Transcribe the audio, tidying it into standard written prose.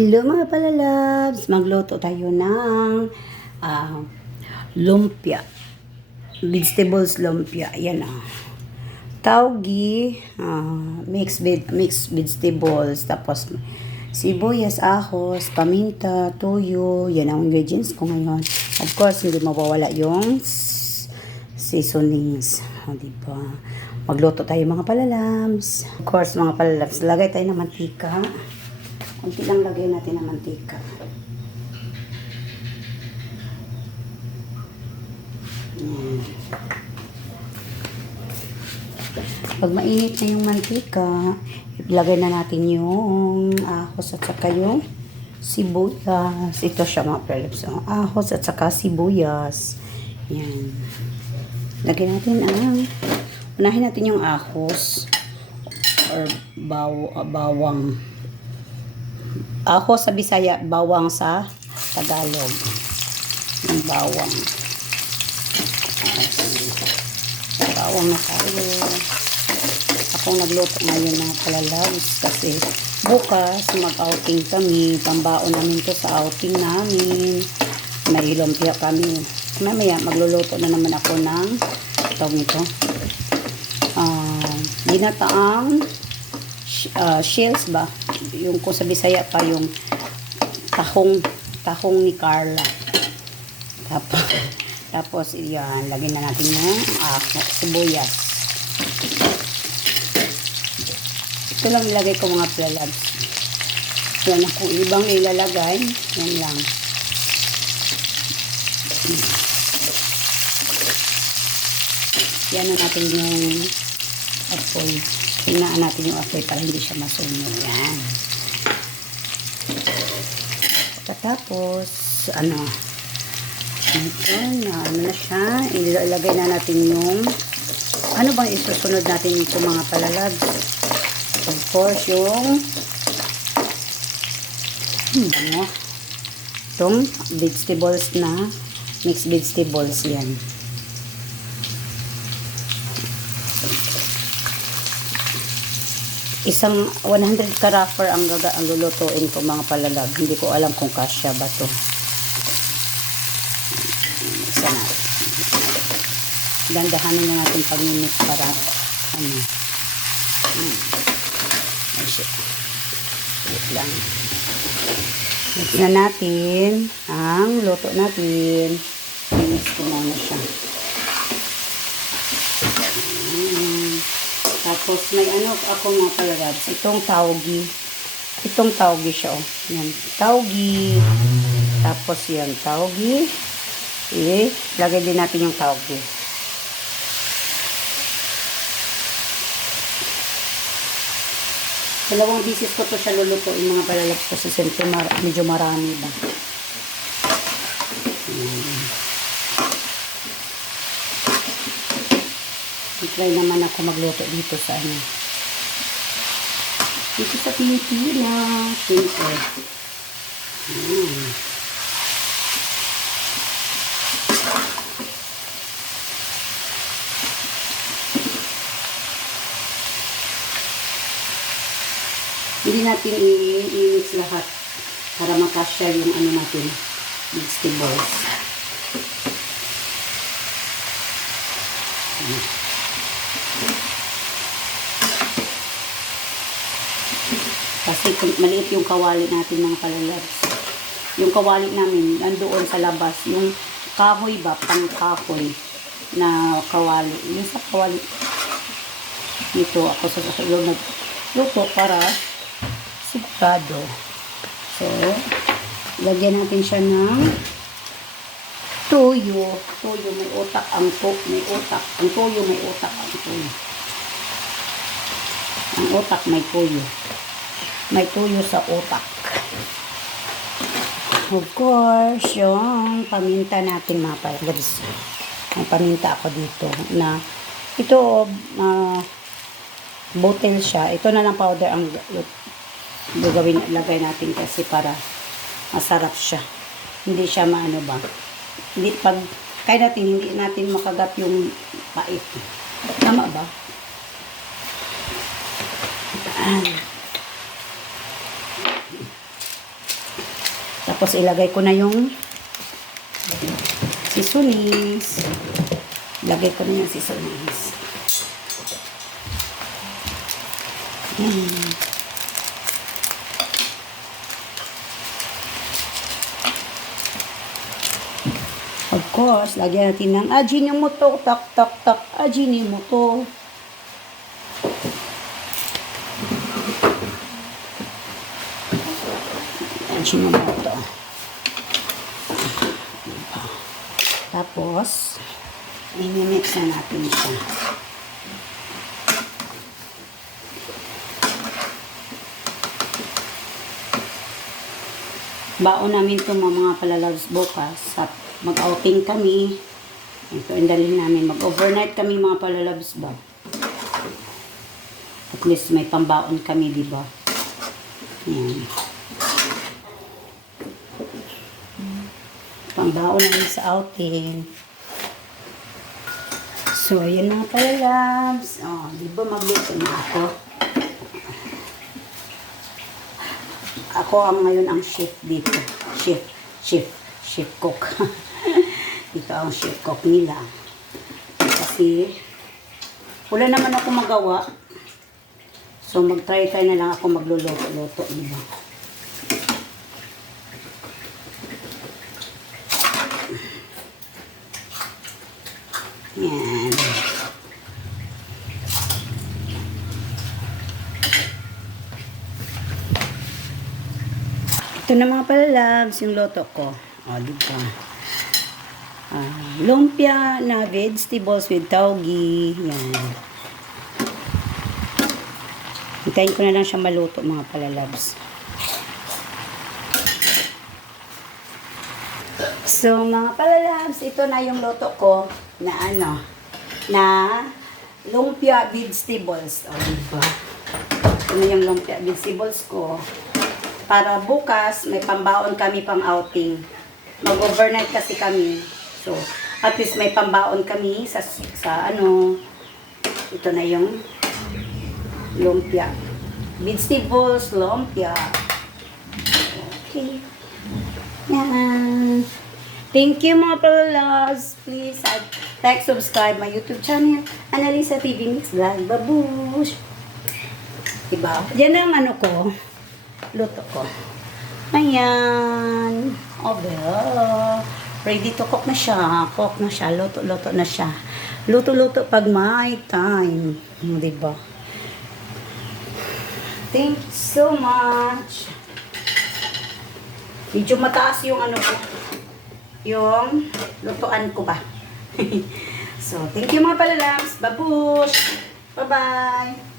Hello mga palalabs! Magluto tayo ng lumpia. Vegetables lumpia. Yan taugi, mixed vegetables, tapos sibuyas, ahos, paminta, toyo. Yan ang ingredients ko ngayon. Of course, hindi mawawala yung seasonings. Diba? Magluto tayo mga palalabs. Of course, mga palalabs, lagay tayo ng mantika. Kunti lang lagay natin ng mantika. Yan. Pag mainit na yung mantika, ilagay na natin yung ahos at saka yung sibuyas. Ito siya mga palalabs. Ahos at saka sibuyas. Yan. Lagay natin unahin natin yung ahos or bawang. Ahos sa Bisaya, bawang sa Tagalog. Yung bawang. Bawang na tayo. Akong nagluto ngayon ng palalabs kasi bukas mag-outing kami. Pambaon namin to sa outing namin. May lumpia kami. Mamaya magluluto na naman ako ng tawag nito. Ginataang shells ba? Yung kung sa Bisaya pa yung tahong ni Carla. Tapos yan, lagyan na natin yung sibuyas. Ito lang ilagay ko mga palalabs. Yan ang kung ibang ilalagay, yan lang. Yan na natin yung apoy. Hinaan natin yung apoy para hindi siya masunog. Yan. Pagkatapos, ito na siya. Ilagay na natin yung ano bang isusunod natin ito mga palalabs. Of course, yung itong vegetables na mixed vegetables yan. Isang 100 carafer ang lulutuin ko mga palalab. Hindi ko alam kung kasya ba to. Isa na. Dandahanin na natin pag-minute para wait lang. Mix na natin ang luto natin. Mix ko muna siya. Tapos may ako mga palalabs. Itong taugi. Itong taugi siya Yan. Taugi. Tapos yan. Taugi. Lagay din natin yung taugi. Dalawang bisis ko to siya lulutuin mga palalabs kasi siyempre medyo marami ba. Try naman ako magluto dito sa dito sa Pilipinas. Siyempre. Hindi natin i-mix lahat para makasya yung natin vegetables. Kasi maliit yung kawali natin mga palalabs. Yung kawali namin nandoon sa labas. Yung kahoy ba, pang kahoy na kawali. Yung sa kawali dito ako sa nagluto para sigurado. So, lagyan natin siya ng toyo. Toyo, may utak ang may utak. Ang toyo, may utak ang toyo. Ang utak, may toyo. May tuyo sa utak. Of course, yung paminta natin mga palalabs. May paminta ako dito na ito bottle siya. Ito na lang powder ang lagay natin kasi para masarap siya. Hindi siya ba. Hindi kaya natin hindi natin makagat yung pait. Tama ba? Tapos ilagay ko na yung sisunis. Ilagay ko na yung sisunis. Of course, lagyan natin ng Ajinomoto. Tak, tak, tak. Ajinomoto. Ajinomoto. Tapos, i-mix na natin siya. Baon namin ito mga palalabs bukas. Mag-outing kami. Ito, indalhin namin. Mag-overnight kami mga palalabs ba. At least may pambaon kami, di ba? Ayan. Pambaon namin sa outing. So, ayan mga palalabs. Oh, di ba magluto na ako? Ako ngayon ang chef dito. Chef cook. Ito ang chef cook nila. Kasi, wala naman ako magawa. So, mag-try na lang ako magluluto-luto nila. Yan. Ito na mga palalabs, yung loto ko. O, dito. Lumpia na vegetables with taugi. Yan. Hintayin ko na lang siya maluto mga palalabs. So, mga palalabs, ito na yung loto ko na na lumpia vegetables. O, diba? Ito na yung lumpia vegetables ko. Para bukas, may pambaon kami pang outing. Mag-overnight kasi kami. So, at least may pambaon kami sa ito na yung lumpia. Vegetables, lumpia. Okay. Yan. Thank you mga palalabs. Please like, subscribe my YouTube channel. Annalisa TV Mix Vlog. Babush! Diba? Yan ang ko. Luto ko. Ayan. Oh, ready to cook na siya. Cook na siya. Luto-luto na siya. Luto-luto pag may time. Diba? Thank you so much. Medyo mataas yung ko. Yung lutuan ko ba. So, thank you mga palalabs. Babush! Bye-bye!